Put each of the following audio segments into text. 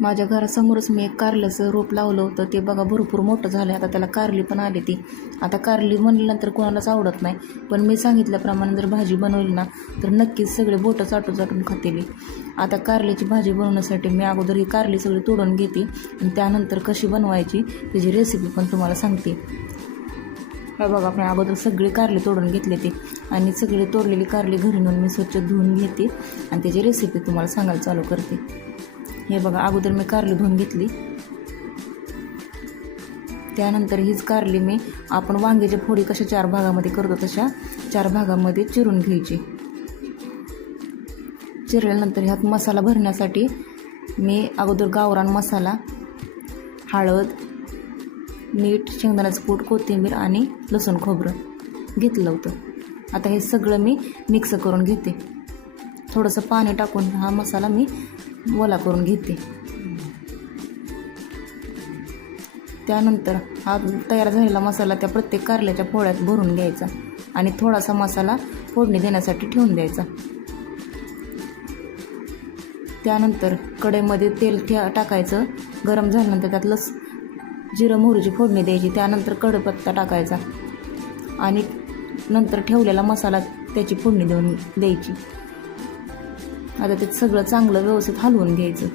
माझ्या घरासमोरच मी एक कारल्याचं रोप लावलं होतं. ते बघा भरपूर मोठं झालं. आता त्याला कारली पण आली ती. आता कारली म्हणल्यानंतर कोणालाच आवडत नाही, पण मी सांगितल्याप्रमाणे जर भाजी बनवली ना तर नक्कीच सगळे बोटं चाटून खातील. आता कारल्याची भाजी बनवण्यासाठी मी अगोदर ही कारली सगळी तोडून घेते आणि त्यानंतर कशी बनवायची त्याची रेसिपी पण तुम्हाला सांगते. हे बघा, आपण अगोदर सगळी कारली तोडून घेतली ती आणि सगळी तोडलेली कारली घरी नेऊन मी स्वच्छ धुवून घेते आणि त्याची रेसिपी तुम्हाला सांगायला चालू करते. हे बघा, अगोदर मी कारली धुवून घेतली. त्यानंतर हीच कारली मी आपण वांग्याची फोडी कशा 4 भागामध्ये करतो तशा 4 भागामध्ये चिरून घ्यायची. चिरल्यानंतर ह्यात मसाला भरण्यासाठी मी अगोदर गावरान मसाला, हळद, मीठ, शेंगदाण्याचं कूट, कोथिंबीर आणि लसूण खोबरं घेतलं होतं. आता हे सगळं मी मिक्स करून घेते. थोडंसं पाणी टाकून हा मसाला मी ओला करून घेते. त्यानंतर हा तयार झालेला मसाला त्या प्रत्येक कारल्याच्या पोळ्यात भरून घ्यायचा आणि थोडासा मसाला फोडणी देण्यासाठी ठेवून द्यायचा. त्यानंतर कढईमध्ये तेल टाकायचं. गरम झाल्यानंतर त्यात जिरं मोहरीची फोडणी द्यायची. त्यानंतर कढीपत्ता टाकायचा आणि नंतर ठेवलेला मसाला त्याची फोडणी द्यायची. आता ते सगळं चांगलं व्यवस्थित हलवून घ्यायचं.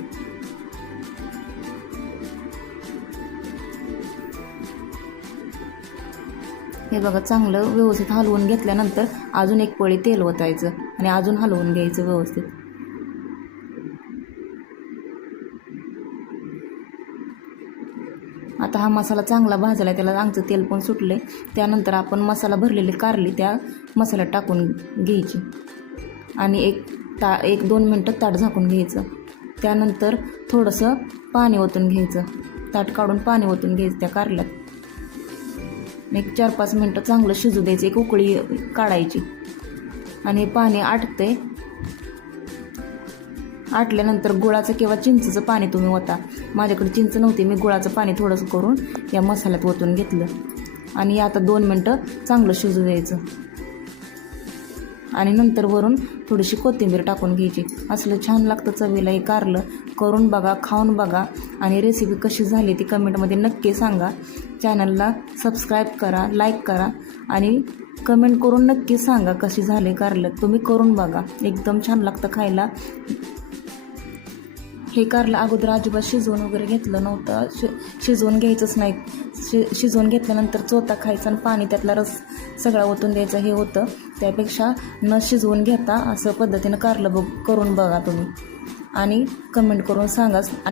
हे बघा, चांगलं व्यवस्थित हलवून घेतल्यानंतर अजून एक पळी तेल ओतायचं आणि अजून हलवून घ्यायचं व्यवस्थित. आता हा मसाला चांगला भाजला, त्याला चांगलं तेल पण सुटले. त्यानंतर आपण मसाला भरलेली कारली त्या मसाल्यात टाकून घ्यायची आणि 1-2 मिनटं ताट झाकून घ्यायचं. त्यानंतर थोडंसं पाणी ओतून घ्यायचं. ताट काढून पाणी ओतून घ्यायचं त्या कारल्यात. 4-5 मिनटं चांगलं शिजू द्यायचं. एक उकळी काढायची आणि पाणी आटल्यानंतर गुळाचं किंवा चिंचेचं पाणी तुम्ही ओता. माझ्याकडे चिंच नव्हती, मी गुळाचं पाणी थोडंसं करून या मसाल्यात ओतून घेतलं आणि आता 2 मिनटं चांगलं शिजू द्यायचं आणि नंतर वरून थोडीशी कोथिंबीर टाकून घ्यायची. असलं छान लागतं चवीला हे कारलं. करून बघा, खाऊन बघा आणि रेसिपी कशी झाली ती कमेंटमध्ये नक्की सांगा. चॅनलला सबस्क्राईब करा, लाईक करा आणि कमेंट करून नक्की सांगा कशी झाले कारलं. तुम्ही करून बघा, एकदम छान लागतं खायला. हे कारलं अगोदर अजिबात शिजवून वगैरे घेतलं नव्हतं. शिजवून घ्यायचंच नाही. शिजवून घेतल्यानंतर चोथा खायचा आणि पाणी त्यातला रस सगळा ओतून द्यायचा हे होतं. त्यापेक्षा न शिजवून घेता असं पद्धतीनं कारलं करून बघा तुम्ही आणि कमेंट करून सांगा.